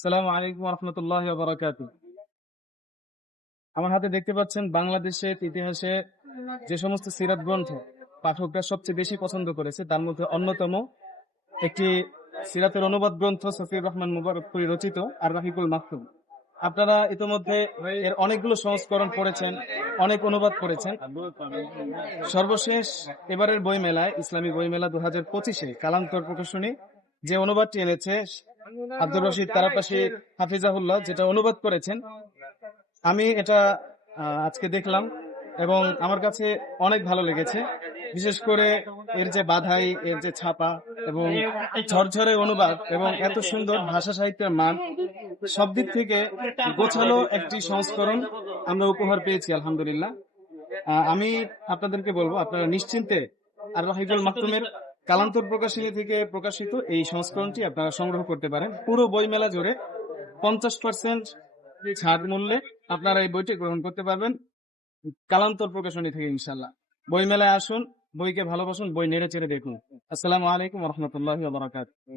আসসালামু আলাইকুম ওয়া রাহমাতুল্লাহি ওয়া বারাকাতুহু। আমার হাতে দেখতে পাচ্ছেন বাংলাদেশের ইতিহাসে যে সমস্ত সিরাত গ্রন্থ পাঠকরা সবচেয়ে বেশি পছন্দ করেছে তার মধ্যে অন্যতম একটি সিরাতের অনুবাদ গ্রন্থ সফিউর রহমান মুবারকপুরী রচিত আর রাহিকুল মাকতুম। আপনারা ইতোমধ্যে এর অনেকগুলো সংস্করণ পড়েছেন, অনেক অনুবাদ করেছেন। সর্বশেষ এবারের বইমেলায় ইসলামী বইমেলা 2025-এ কালান্তর প্রকাশনী যে অনুবাদটি এনেছে আব্দুর রশিদ তারাপাশি হাফিজাহুল্লাহ, যেটা অনুবাদ করেছেন, আমি এটা আজকে দেখলাম এবং আমার কাছে অনেক ভালো লেগেছে। বিশেষ করে এর যে বাধাই, এর যে ছাপা এবং ঝরঝরে অনুবাদ এবং এত সুন্দর ভাষা সাহিত্যের মান, সব দিক থেকে গোছালো একটি সংস্করণ আমরা উপহার পেয়েছি আলহামদুলিল্লাহ। আমি আপনাদেরকে বলবো আপনারা নিশ্চিন্তে আর রাহিকুল মাকতুমের কালান্তর প্রকাশনী থেকে প্রকাশিত এই সংস্করণটি আপনারা সংগ্রহ করতে পারেন। পুরো বইমেলা জুড়ে 50% ছাড় মূল্যে আপনারা এই বইটি গ্রহণ করতে পারবেন কালান্তর প্রকাশনী থেকে ইনশাল্লাহ। বইমেলায় আসুন, বইকে ভালোবাসুন, বই নেড়ে চেড়ে দেখুন। আসসালামু আলাইকুম ওয়া রাহমাতুল্লাহি ওয়া বারাকাতুহু।